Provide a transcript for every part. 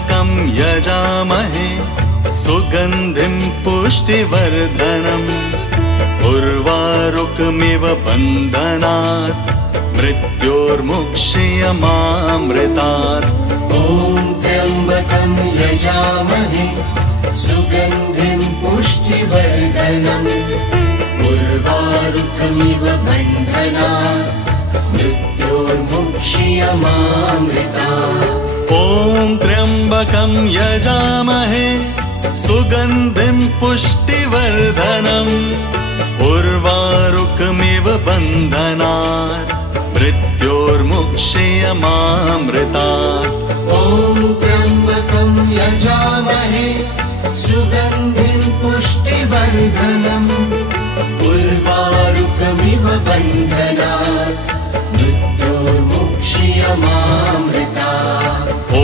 त्र्यम्बकं यजामहे सुगन्धिं पुष्टिवर्धनम् उर्वारुकमिव बन्धनात् मृत्योर्मुक्ष्यमामृतात्। ॐ त्र्यम्बकं यजामहे सुगन्धिं पुष्टिवर्धनम् उर्वारुकमिव बन्धनात् मृत्योर्मुक्ष्यमामृतात्। ॐ त्र्यम्बकं यजामहे सुगन्धिं पुष्टिवर्धनम् उर्वारुकमिव बन्धनात् मृत्योर्मुक्ष्यमामृतात्। ॐ त्र्यम्बकं यजामहे सुगन्धिं पुष्टिवर्धनम् उर्वारुकमिव बन्धनात् मृत्योर्मुक्ष्यमामृतात्। ॐ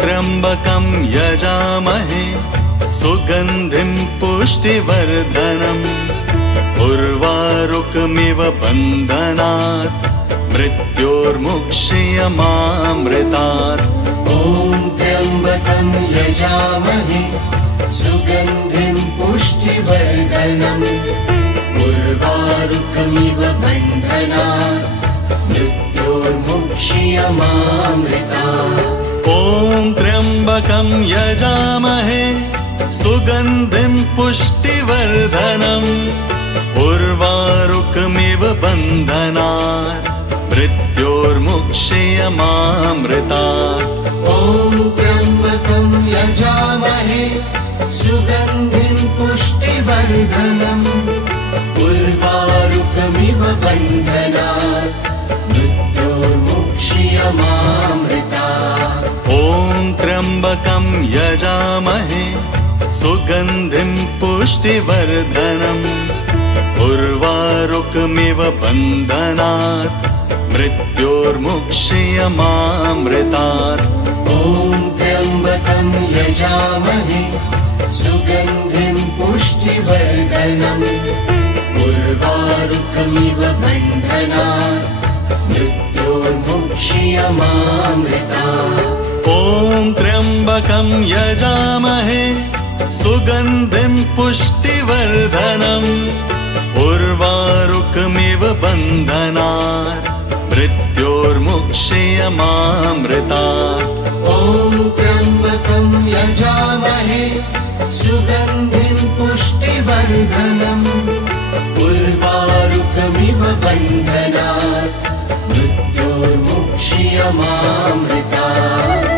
त्र्यम्बकं यजामहे सुगन्धिं पुष्टिवर्धनम् उर्वारुकमिव बन्धनात् मृत्योर्मुक्ष्यमामृतात्। ॐ त्र्यम्बकं यजामहे सुगन्धिं पुष्टिवर्धनम् उर्वारुकमिव बन्धनात् मृत्योर्मुक्ष्यमामृतात्। ॐ त्र्यम्बकं यजामहे सुगन्धिं पुष्टिवर्धनम् उर्वारुकमिव बन्धनात् मृत्योर्मुक्ष्यमामृतात्। ॐ त्र्यम्बकं यजामहे सुगन्धिं पुष्टिवर्धनम् उर्वारुकमिव बन्धनात् मृत्योर्मुक्ष्यमामृतात्। ॐ त्र्यम्बकं यजामहे सुगन्धिं पुष्टिवर्धनम् उर्वारुकमिव बन्धनात् मृत्योर्मुक्ष्यमामृतात्। ॐ त्र्यम्बकं यजामहे सुगन्धिं पुष्टिवर्धनम् उर्वारुकमिव बन्धनात् मृत्योर्मुक्ष्यमामृतात्। ॐ त्र्यम्बकं यजामहे सुगन्धिं पुष्टिवर्धनम् उर्वारुकमिव बन्धनात् मृत्योर्मुक्ष्यमामृतात्। ॐ त्र्यम्बकं यजामहे सुगन्धिं पुष्टिवर्धनम् उर्वारुकमिव बन्धनात् मृत्योर्मुक्ष्यमामृतात्।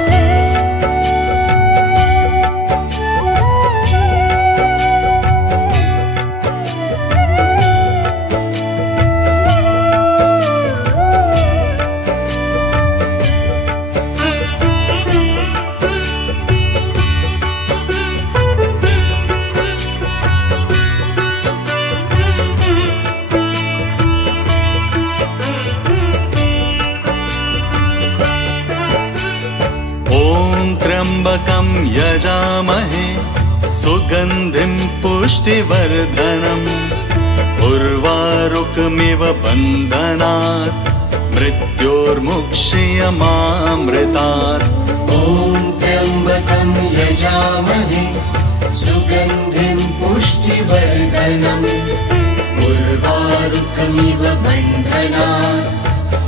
त्र्यम्बकं यजामहे सुगन्धिं पुष्टिवर्धनम् उर्वारुकमिव बन्धनात् मृत्योर्मुक्ष्यमामृतात्। ॐ त्र्यम्बकं यजामहे सुगन्धिं पुष्टिवर्धनम् उर्वारुकमिव बन्धनात्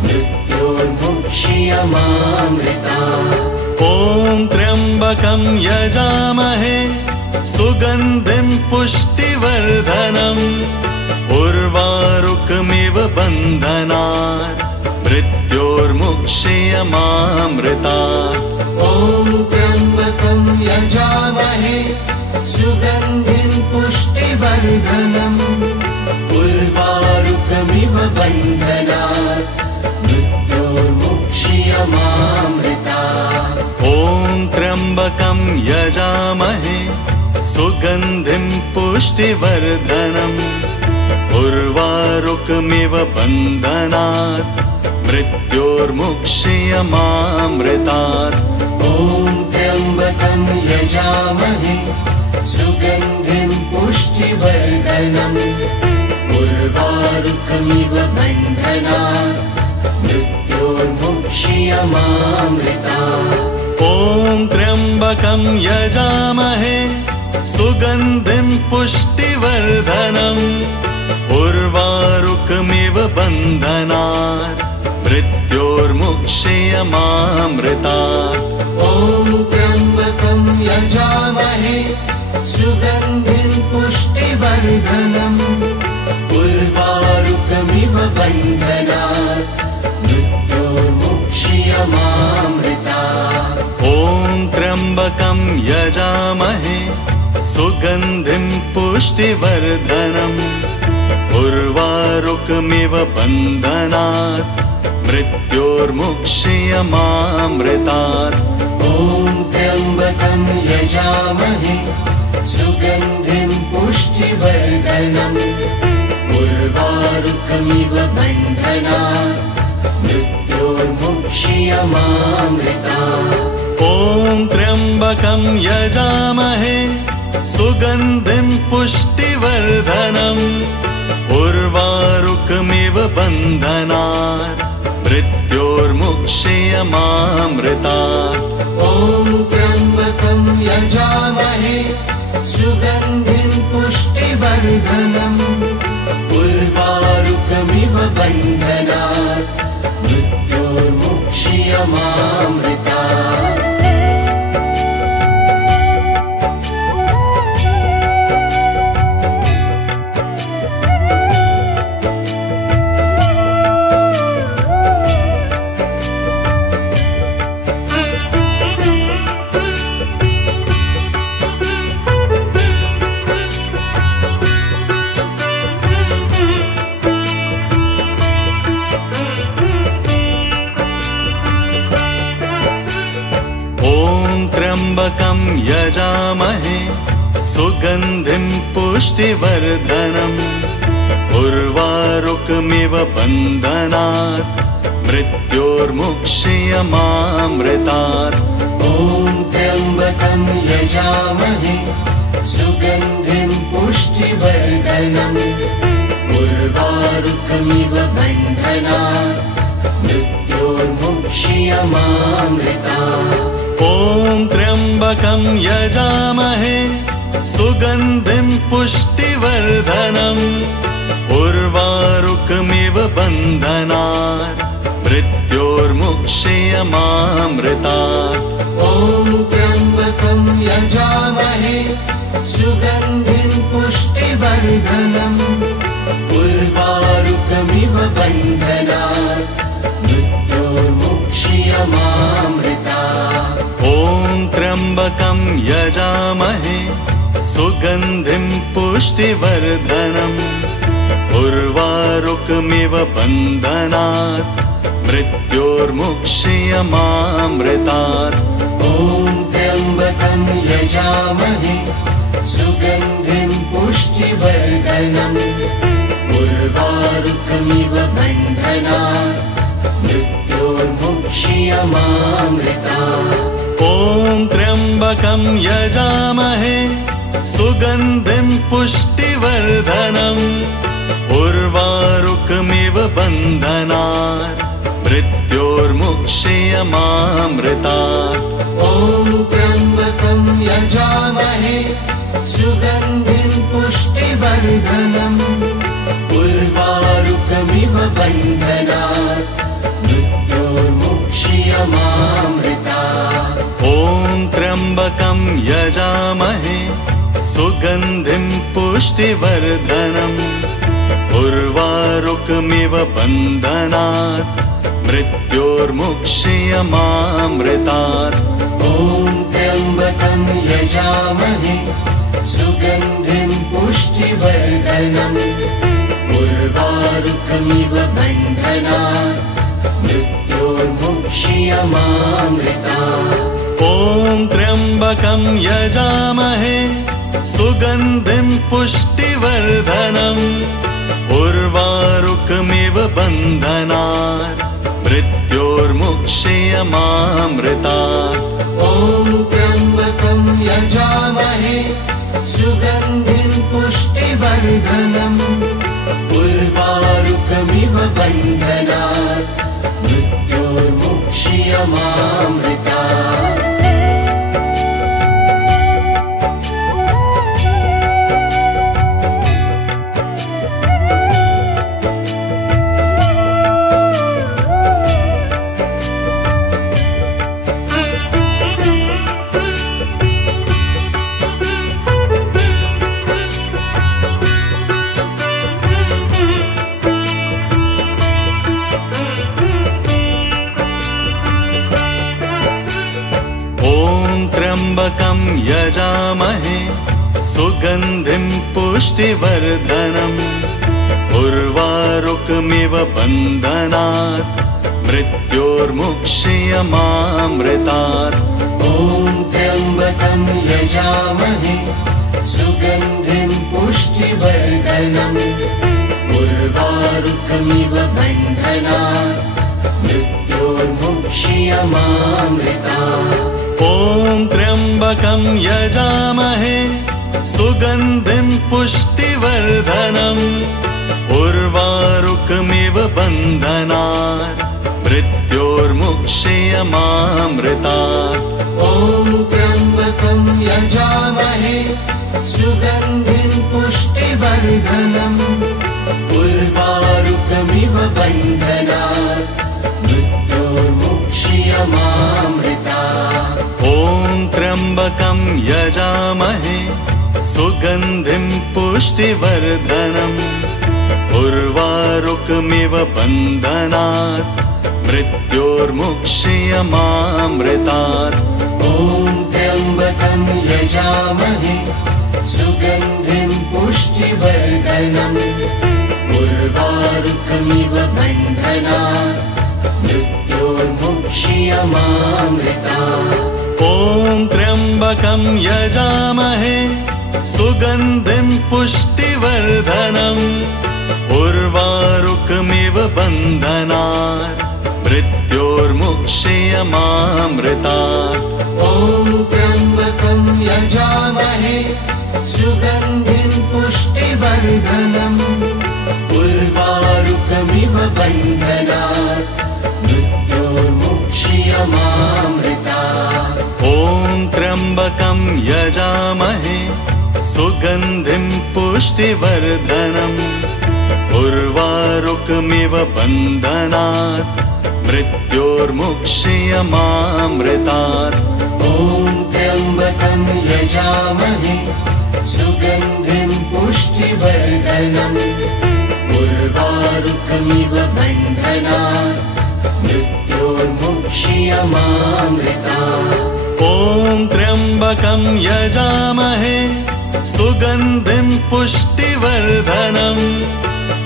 मृत्योर्मुक्ष्यमामृतात्। ॐ त्र्यम्बकं यजामहे सुगन्धिं पुष्टिवर्धनम् उर्वारुकमिव बन्धनात् मृत्योर्मुक्ष्यमामृतात्। ॐ त्र्यम्बकं यजामहे सुगन्धिं पुष्टिवर्धनम् उर्वारुकमिव बन्धनात् मृत्योर्मुक्ष्यमामृतात्। ॐ त्र्यम्बकं यजामहे सुगन्धिं पुष्टिवर्धनम् उर्वारुकमिव बन्धनात् मृत्योर्मुक्ष्यमामृतात्। ॐ त्र्यम्बकं यजामहे सुगन्धिं पुष्टिवर्धनम् उर्वारुकमिव बन्धनात् मृत्योर्मुक्ष्यमामृतात्। ॐ त्र्यम्बकं यजामहे सुगन्धिं पुष्टिवर्धनम् उर्वारुकमिव बन्धनात् मृत्योर्मुक्षीयमामृतात् ॐ त्र्यम्बकं यजामहे सुगन्धिं पुष्टिवर्धनम् उर्वारुकमिव बन्धनात् मृत्योर्मुक्षीयमामृतात् ॐ त्र्यम्बकं यजामहे सुगन्धिं पुष्टिवर्धनम् उर्वारुकमिव बन्धनात् मृत्योर्मुक्षीयमामृतात् ॐ त्र्यम्बकं यजामहे सुगन्धिं पुष्टिवर्धनम् उर्वारुकमिव बन्धनात् मृत्योर्मुक्षीयमामृतात् ॐ त्र्यम्बकं यजामहे सुगन्धिं पुष्टिवर्धनम् उर्वारुकमिव बन्धनात् मृत्योर्मुक्षीयमामृतात् ॐ त्र्यम्बकं यजामहे सुगन्धिं पुष्टिवर्धनम् उर्वारुकमिव बन्धनात् मृत्योर्मुक्षीयमामृतात् त्र्यम्बकं यजामहे सुगन्धिं पुष्टिवर्धनम् उर्वारुकमिव बन्धनात् मृत्योर्मुक्षीयमामृतात् ॐ त्र्यम्बकं यजामहे सुगन्धिं पुष्टिवर्धनम् उर्वारुकमिव बन्धनात् मृत्योर्मुक्षीयमामृतात् ॐ त्र्यम्बकं यजामहे सुगन्धिं पुष्टिवर्धनम् उर्वारुकमिव बन्धनात् मृत्योर्मुक्षीयमामृतात् ॐ त्र्यम्बकं यजामहे सुगन्धिं पुष्टिवर्धनम् उर्वारुकमिव बन्धनात् मृत्योर्मुक्षीयमामृतात् ॐ त्र्यम्बकं यजामहे सुगन्धिं पुष्टिवर्धनम् उर्वारुकमिव बन्धनात् मृत्योर्मुक्षीयमामृतात् ॐ त्र्यम्बकं यजामहे सुगन्धिं पुष्टिवर्धनम् उर्वारुकमिव बन्धनात् मृत्योर्मुक्षीयमामृतात् ॐ त्र्यम्बकं यजामहे सुगन्धिं पुष्टिवर्धनम् उर्वारुकमिव बन्धनात् मृत्योर्मुक्षीयमामृतात् ॐ त्र्यम्बकं यजामहे सुगन्धिं पुष्टिवर्धनम् उर्वारुकमिव बन्धनात् मृत्योर्मुक्षीयमामृतात् ॐ त्र्यम्बकं यजामहे सुगन्धिं पुष्टिवर्धनम् उर्वारुकमिव बन्धनात् मृत्योर्मुक्षीयमामृतात् ॐ त्र्यम्बकं यजामहे सुगन्धिं पुष्टिवर्धनम् उर्वारुकमिव बन्धनात् मृत्योर्मुक्षीयमामृतात् ॐ त्र्यम्बकं यजामहे सुगन्धिं पुष्टिवर्धनम् उर्वारुकमिव बन्धनात् मृत्योर्मुक्षीयमामृतात् ॐ त्र्यम्बकं यजामहे सुगन्धिं पुष्टिवर्धनम् उर्वारुकमिव बन्धनात् मृत्योर्मुक्षीयमामृतात् त्र्यम्बकं यजामहे सुगन्धिं पुष्टिवर्धनम् उर्वारुकमिव बन्धनात् मृत्योर्मुक्षीयमामृतात् ॐ त्र्यम्बकं यजामहे सुगन्धिं पुष्टिवर्धनम् उर्वारुकमिव बन्धनात् मृत्योर्मुक्षीयमामृतात् ॐ त्र्यम्बकं यजामहे सुगन्धिं पुष्टिवर्धनम् उर्वारुकमिव बन्धनात् मृत्योर्मुक्षीयमामृतात् ॐ त्र्यम्बकं यजामहे सुगन्धिं पुष्टिवर्धनम् उर्वारुकमिव बन्धनात् मृत्योर्मुक्षीयमामृतात् ॐ त्र्यम्बकं यजामहे सुगन्धिं पुष्टिवर्धनम् उर्वारुकमिव बन्धनात् मृत्योर्मुक्षीयमामृतात् ॐ त्र्यम्बकं यजामहे सुगन्धिं पुष्टिवर्धनम् उर्वारुकमिव बन्धनात् मृत्योर्मुक्षीयमामृतात् ॐ त्र्यम्बकं यजामहे सुगन्धिं पुष्टिवर्धनम् उर्वारुकमिव बन्धनात् मृत्योर्मुक्षीयमामृतात् ॐ त्र्यम्बकं यजामहे सुगन्धिं पुष्टिवर्धनम् उर्वारुकमिव बन्धनात् मृत्योर्मुक्षीयमामृतात् ॐ त्र्यम्बकं यजामहे सुगन्धिं पुष्टिवर्धनम् उर्वारुकमिव बन्धनात् मृत्योर्मुक्षीयमामृतात् ॐ त्र्यम्बकं यजामहे सुगन्धिं पुष्टिवर्धनम् उर्वारुकमिव बन्धनात् मृत्योर्मुक्षीयमामृतात् ॐ त्र्यम्बकं यजामहे सुगन्धिं पुष्टिवर्धनम्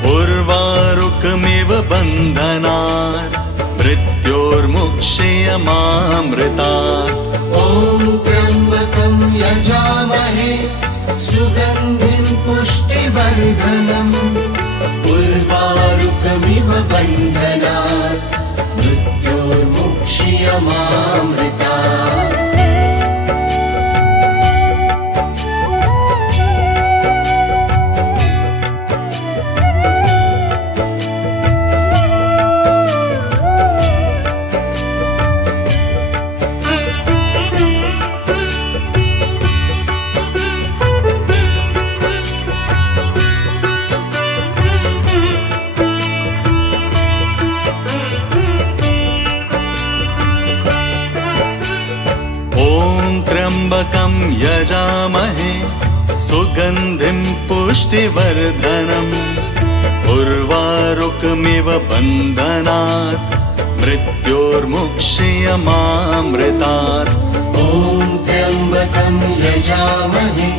उर्वारुकमिव बन्धनात् मृत्योर्मुक्षीयमामृतात् ॐ त्र्यम्बकं यजामहे सुगन्धिं पुष्टिवर्धनम् उर्वारुकमिव बन्धनात् मृत्योर्मुक्षीयमामृतात् त्र्यम्बकं यजामहे सुगन्धिं पुष्टिवर्धनम् उर्वारुकमिव बन्धनात् मृत्योर्मुक्षीयमामृतात् ॐ त्र्यम्बकं यजामहे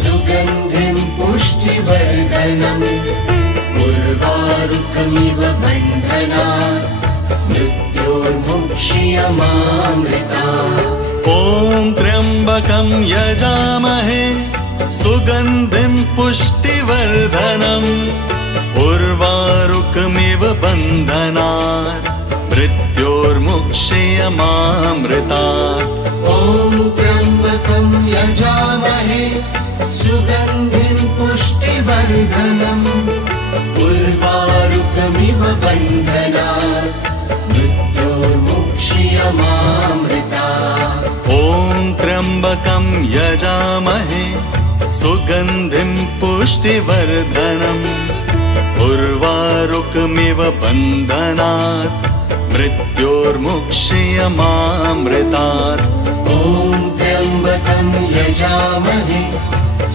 सुगन्धिं पुष्टिवर्धनम् उर्वारुकमिव बन्धनात् मृत्योर्मुक्षीयमामृतात् ॐ त्र्यम्बकं यजामहे सुगन्धिं पुष्टिवर्धनम् उर्वारुकमिव बन्धनात् मृत्योर्मुक्षीयमामृतात् ॐ त्र्यम्बकं यजामहे सुगन्धिं पुष्टिवर्धनम् उर्वारुकमिव बन्धनात् मृत्योर्मुक्षीयमामृतात् ॐ त्र्यम्बकं यजामहे सुगन्धिं पुष्टिवर्धनम् उर्वारुकमिव बन्धनात् मृत्योर्मुक्षीयमामृतात् ॐ त्र्यम्बकं यजामहे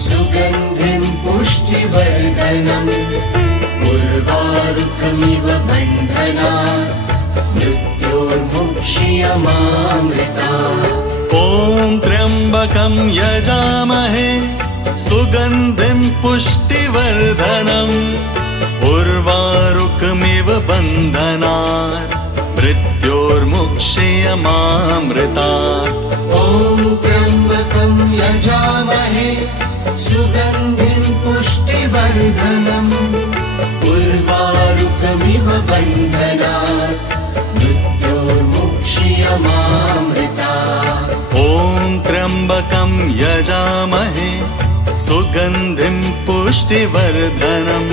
सुगन्धिं पुष्टिवर्धनम् उर्वारुकमिव बन्धनात् मृत्योर्मुक्षीयमामृतात् ॐ त्र्यम्बकं यजामहे सुगन्धिं पुष्टिवर्धनम् उर्वारुकमिव बन्धनात् मृत्योर्मुक्षीयमामृतात् ॐ त्र्यम्बकं यजामहे सुगन्धिं पुष्टिवर्धनम् उर्वारुकमिव बन्धनात् मृत्योर्मुक्षीयमामृतात् ॐ त्र्यम्बकं यजामहे सुगन्धिं पुष्टिवर्धनम्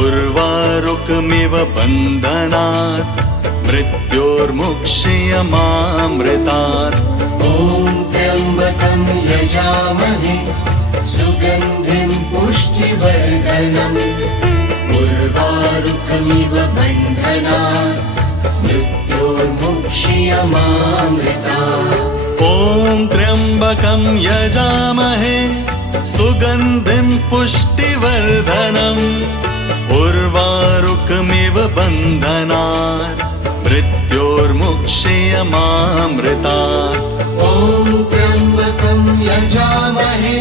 उर्वारुकमिव बन्धनात् मृत्योर्मुक्षीयमामृतात् ॐ त्र्यम्बकं यजामहे सुगन्धिं पुष्टिवर्धनम् उर्वारुकमिव बन्धनात् मृत्योर्मुक्षीयमामृतात् ॐ त्र्यम्बकं यजामहे सुगन्धिं पुष्टिवर्धनम् उर्वारुकमिव बन्धनात् मृत्योर्मुक्षीयमामृतात् ॐ त्र्यम्बकं यजामहे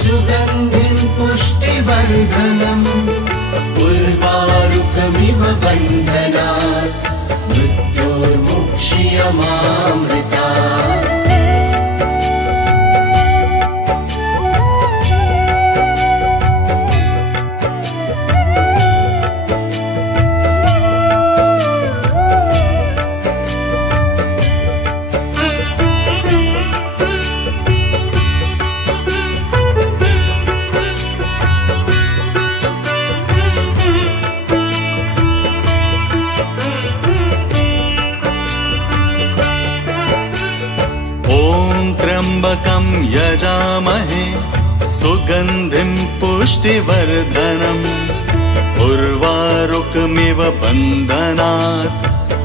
सुगन्धिं पुष्टिवर्धनम् उर्वारुकमिव बन्धनात् मृत्योर्मुक्षीयमामृतात् त्र्यम्बकं यजामहे सुगन्धिं पुष्टिवर्धनम् उर्वारुकमिव बन्धनात्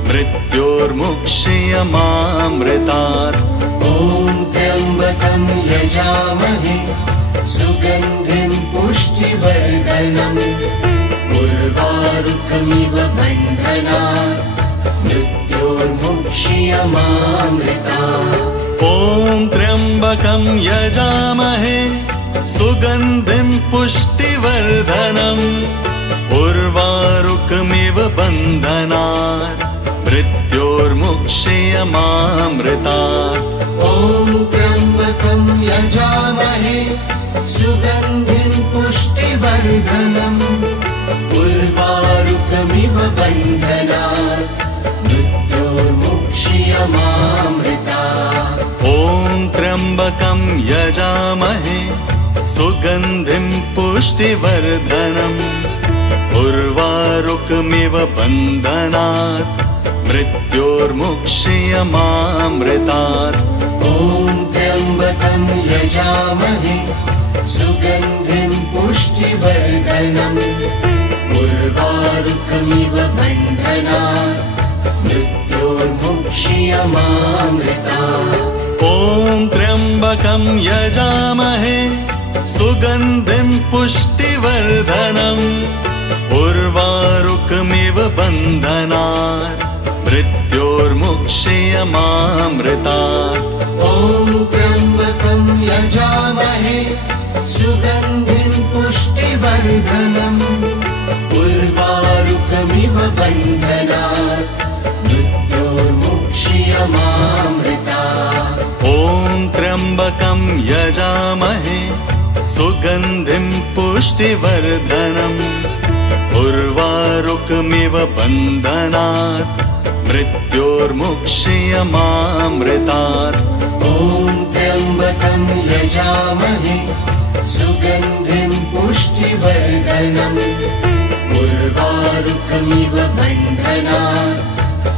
मृत्योर्मुक्षीयमामृतात् ॐ त्र्यम्बकं यजामहे सुगन्धिं पुष्टिवर्धनम् उर्वारुकमिव बन्धनात् मृत्योर्मुक्षीयमामृतात् ॐ त्र्यम्बकं यजामहे सुगन्धिं पुष्टिवर्धनम् उर्वारुकमिव बन्धनात् मृत्योर्मुक्षीयमामृतात् ॐ त्र्यम्बकं यजामहे सुगन्धिं पुष्टिवर्धनम् उर्वारुकमिव बन्धनात् मृत्योर्मुक्षीयमामृतात् ॐ त्र्यम्बकं यजामहे सुगन्धिं पुष्टिवर्धनम् उर्वारुकमिव बन्धनात् मृत्योर्मुक्षीयमामृतात् ॐ त्र्यम्बकं यजामहे सुगन्धिं पुष्टिवर्धनम् उर्वारुकमिव बन्धनात् मृत्योर्मुक्षीयमामृतात् ॐ त्र्यम्बकं यजामहे सुगन्धिं पुष्टिवर्धनम् उर्वारुकमिव बन्धनात् मृत्योर्मुक्षीयमामृतात् ॐ त्र्यम्बकं यजामहे सुगन्धिं पुष्टिवर्धनम् उर्वारुकमिव बन्धनात् मृत्योर्मुक्षीयमामृतात् ॐ त्र्यम्बकं यजामहे सुगन्धिं पुष्टिवर्धनम् उर्वारुकमिव बन्धनात् मृत्योर्मुक्षीयमामृतात् ॐ त्र्यम्बकं यजामहे सुगन्धिं पुष्टिवर्धनम् उर्वारुकमिव बन्धनात्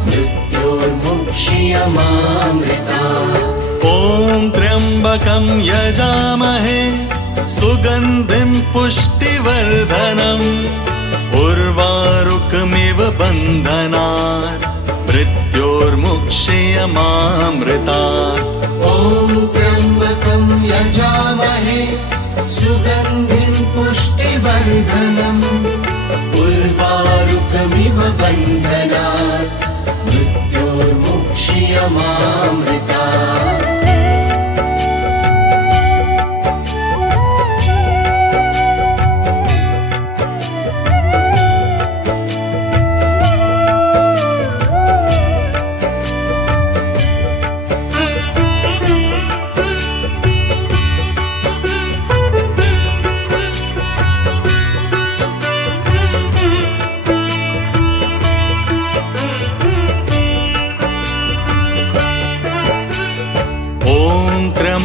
मृत्योर्मुक्षीयमामृतात् ॐ त्र्यम्बकं यजामहे सुगन्धिं पुष्टिवर्धनम् उर्वारुकमिव बन्धनात् मृत्योर्मुक्षीयमामृतात् ॐ त्र्यम्बकं यजामहे सुगन्धिं पुष्टिवर्धनम् उर्वारुकमिव बन्धनात् मृत्योर्मुक्षीयमामृतात्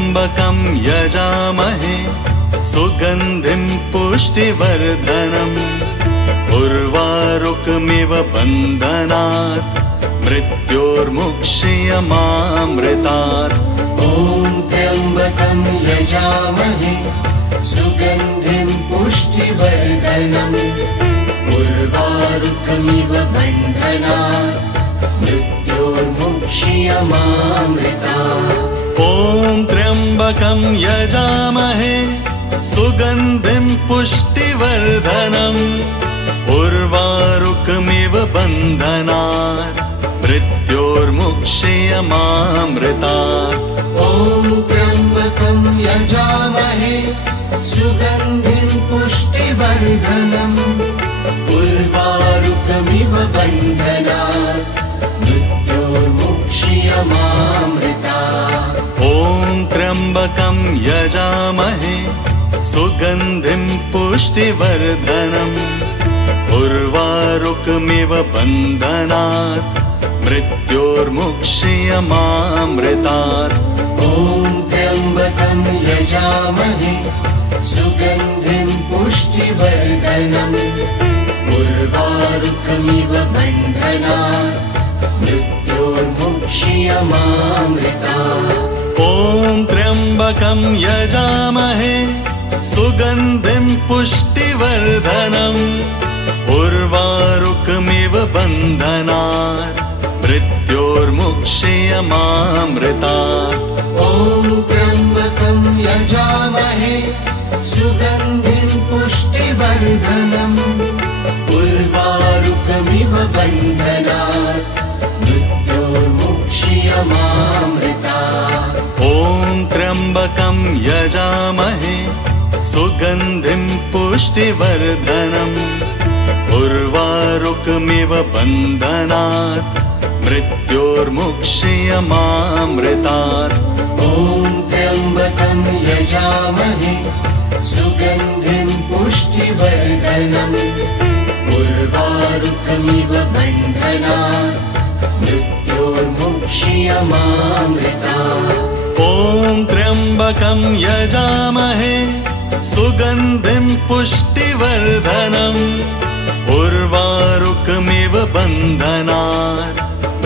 त्र्यम्बकं यजामहे सुगन्धिं पुष्टिवर्धनम् उर्वारुकमिव बन्धनात् मृत्योर्मुक्ष्यमामृतात् ॐ त्र्यम्बकं यजामहे सुगन्धिं पुष्टिवर्धनम् उर्वारुकमिव बन्धनात् मृत्योर्मुक्ष्यमामृतात् ॐ त्र्यम्बकं यजामहे सुगन्धिं पुष्टिवर्धनम् उर्वारुकमिव बन्धनात् मृत्योर्मुक्ष्यमामृतात् ॐ त्र्यम्बकं यजामहे सुगन्धिं पुष्टिवर्धनम् उर्वारुकमिव बन्धनात् मृत्योर्मुक्ष्यमामृतात् ॐ त्र्यम्बकं यजामहे सुगन्धिं पुष्टिवर्धनम् उर्वारुकमिव बन्धनात् मृत्योर्मुक्ष्यमामृतात् ॐ त्र्यम्बकं यजामहे सुगन्धिं पुष्टिवर्धनम् उर्वारुकमिव बन्धनात् मृत्योर्मुक्ष्यमामृतात् ॐ त्र्यम्बकं यजामहे सुगन्धिं पुष्टिवर्धनम् उर्वारुकमिव बन्धनात् मृत्योर्मुक्ष्यमामृतात् ॐ त्र्यम्बकं यजामहे सुगन्धिं पुष्टिवर्धनम् उर्वारुकमिव बन्धनात् मृत्योर्मुक्ष्यमामृतात् ॐ त्र्यम्बकं यजामहे सुगन्धिं पुष्टिवर्धनम् उर्वारुकमिव बन्धनात् मृत्योर्मुक्ष्यमामृतात् ॐ त्र्यम्बकं यजामहे सुगन्धिं पुष्टिवर्धनम् उर्वारुकमिव बन्धनात् मृत्योर्मुक्ष्यमामृतात् ॐ त्र्यम्बकं यजामहे सुगन्धिं पुष्टिवर्धनम् उर्वारुकमिव बन्धनात्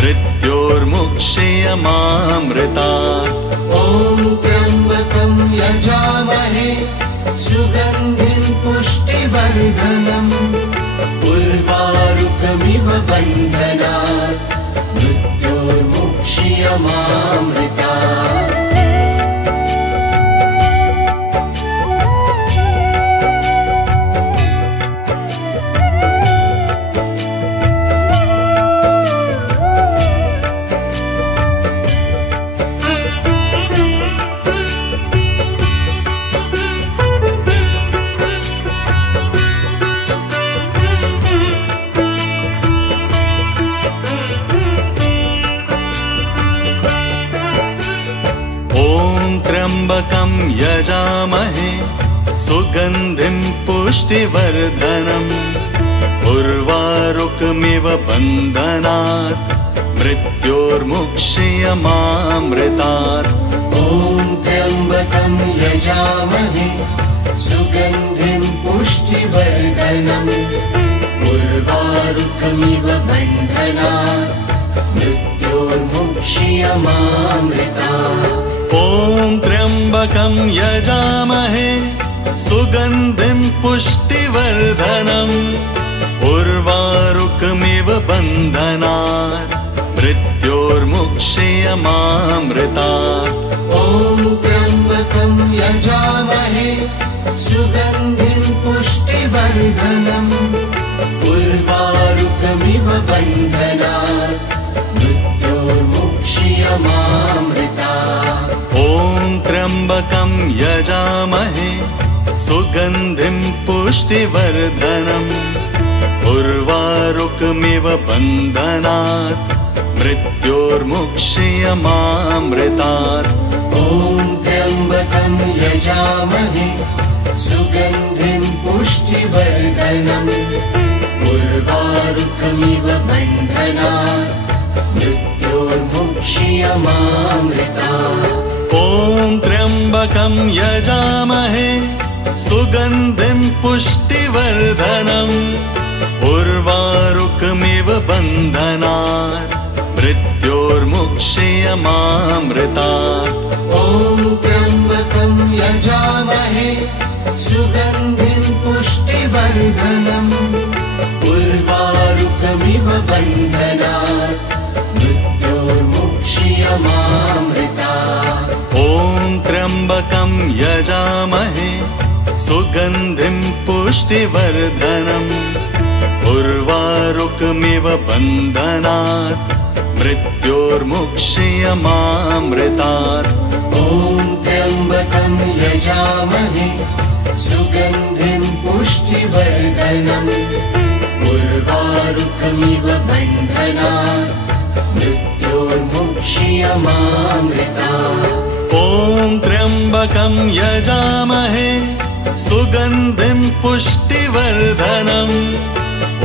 मृत्योर्मुक्ष्यमामृतात् ॐ त्र्यम्बकं यजामहे सुगन्धिं पुष्टिवर्धनम् उर्वारुकमिव बन्धनात् मृत्योर्मुक्ष्यमामृतात् त्र्यम्बकं यजामहे सुगन्धिं पुष्टिवर्धनम् उर्वारुकमिव बन्धनात् मृत्योर्मुक्ष्यमामृतात् ॐ त्र्यम्बकं यजामहे सुगन्धिं पुष्टिवर्धनम् उर्वारुकमिव बन्धनात् मृत्योर्मुक्ष्यमामृतात् ॐ त्र्यम्बकं यजामहे सुगन्धिं पुष्टिवर्धनम् उर्वारुकमिव बन्धनात् मृत्योर्मुक्ष्यमामृतात् ॐ त्र्यम्बकं यजामहे सुगन्धिं पुष्टिवर्धनम् उर्वारुकमिव बन्धनात् मृत्योर्मुक्ष्यमामृतात् ॐ त्र्यम्बकं यजामहे सुगन्धिं पुष्टिवर्धनम् उर्वारुकमिव बन्धनात् मृत्योर्मुक्ष्यमामृतात् ॐ त्र्यम्बकं यजामहे सुगन्धिं पुष्टिवर्धनम् उर्वारुकमिव बन्धनात् मृत्योर्मुक्ष्यमामृतात् ॐ त्र्यम्बकं यजामहे सुगन्धिं पुष्टिवर्धनम् उर्वारुकमिव बन्धनात् मृत्योर्मुक्षीयमामृतात् ॐ त्र्यम्बकं यजामहे सुगन्धिं पुष्टिवर्धनम् उर्वारुकमिव बन्धनात् मृत्योर्मुक्षीयमामृतात् ॐ त्र्यम्बकं यजामहे सुगन्धिं पुष्टिवर्धनम् उर्वारुकमिव बन्धनात् मृत्योर्मुक्षीयमामृतात् ॐ त्र्यम्बकं यजामहे सुगन्धिं पुष्टिवर्धनम् उर्वारुकमिव बन्धनात् मृत्योर्मुक्षीयमामृतात् ॐ त्र्यम्बकं यजामहे सुगन्धिं पुष्टिवर्धनम्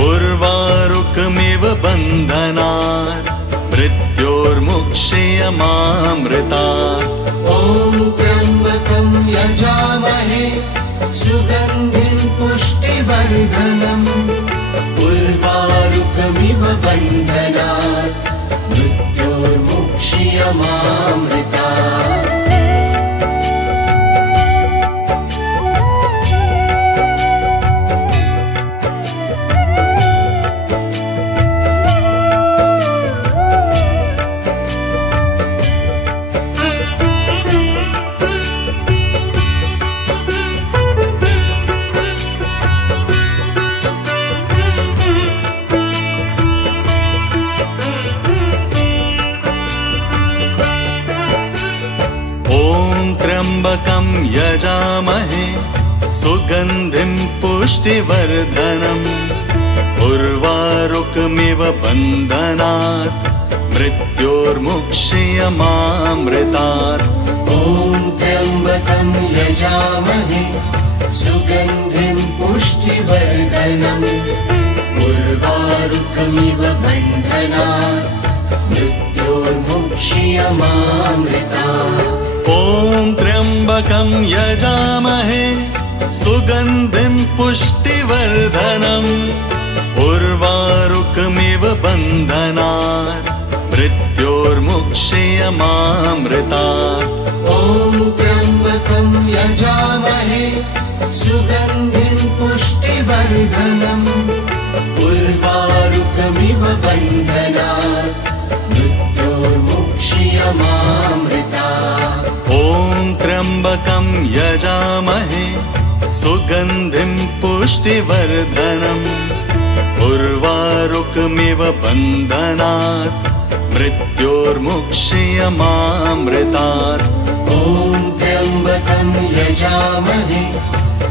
उर्वारुकमिव बन्धनात् मृत्योर्मुक्षीयमामृतात् ॐ त्र्यम्बकं यजामहे सुगन्धिं पुष्टिवर्धनम् उर्वारुकमिव बन्धनात् मृत्योर्मुक्षीयमामृतात् त्र्यम्बकं यजामहे सुगन्धिं पुष्टिवर्धनम् उर्वारुकमिव बन्धनात् मृत्योर्मुक्षीयमामृतात् ॐ त्र्यम्बकं यजामहे सुगन्धिं पुष्टिवर्धनम् उर्वारुकमिव बन्धनात् मृत्योर्मुक्षीयमामृतात् ॐ त्र्यम्बकं यजामहे सुगन्धिं पुष्टिवर्धनम् उर्वारुकमिव बन्धनात् मृत्योर्मुक्षीयमामृतात् ॐ त्र्यम्बकं यजामहे सुगन्धिं पुष्टिवर्धनम् उर्वारुकमिव बन्धनात् मृत्योर्मुक्षीयमामृतात् ॐ त्र्यम्बकं यजामहे सुगन्धिं पुष्टिवर्धनम् उर्वारुकमिव बन्धनात् मृत्योर्मुक्षीयमामृतात् ॐ त्र्यम्बकं यजामहे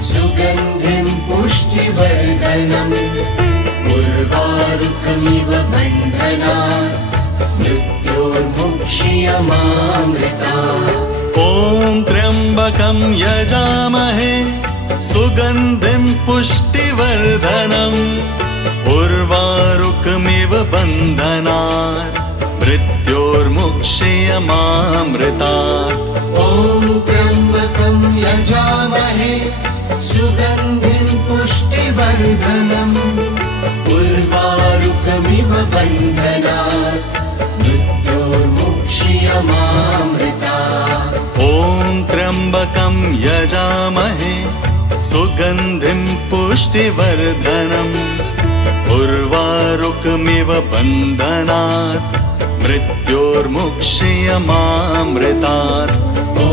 सुगन्धिं पुष्टिवर्धनम् उर्वारुकमिव बन्धनात् मृत्योर्मुक्षीयमामृतात् ॐ त्र्यम्बकं यजामहे सुगन्धिं पुष्टिवर्धनम् उर्वारुकमिव बन्धनात् मृत्योर्मुक्षीयमामृतात् ॐ त्र्यम्बकं यजामहे सुगन्धिं पुष्टिवर्धनम् उर्वारुकमिव बन्धनात् मृत्योर्मुक्षीयमामृतात् ॐ त्र्यम्बकं यजामहे सुगन्धिं पुष्टिवर्धनम् उर्वारुकमिव बन्धनात् मृत्योर्मुक्षीयमामृतात् ॐ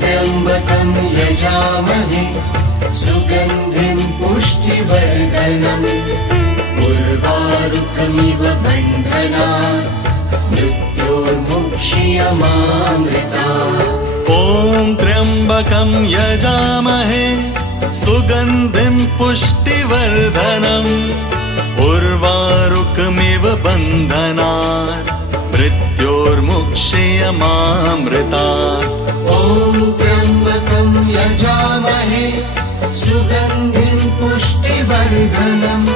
त्र्यम्बकं यजामहे सुगन्धिं पुष्टिवर्धनम् उर्वारुकमिव बन्धनात् मृत्योर्मुक्षीयमामृतात् ॐ त्र्यम्बकं यजामहे सुगन्धिं पुष्टिवर्धनम् उर्वारुकमिव बन्धनात् मृत्योर्मुक्षीयमामृतात् ॐ त्र्यम्बकं यजामहे सुगन्धिं पुष्टिवर्धनम्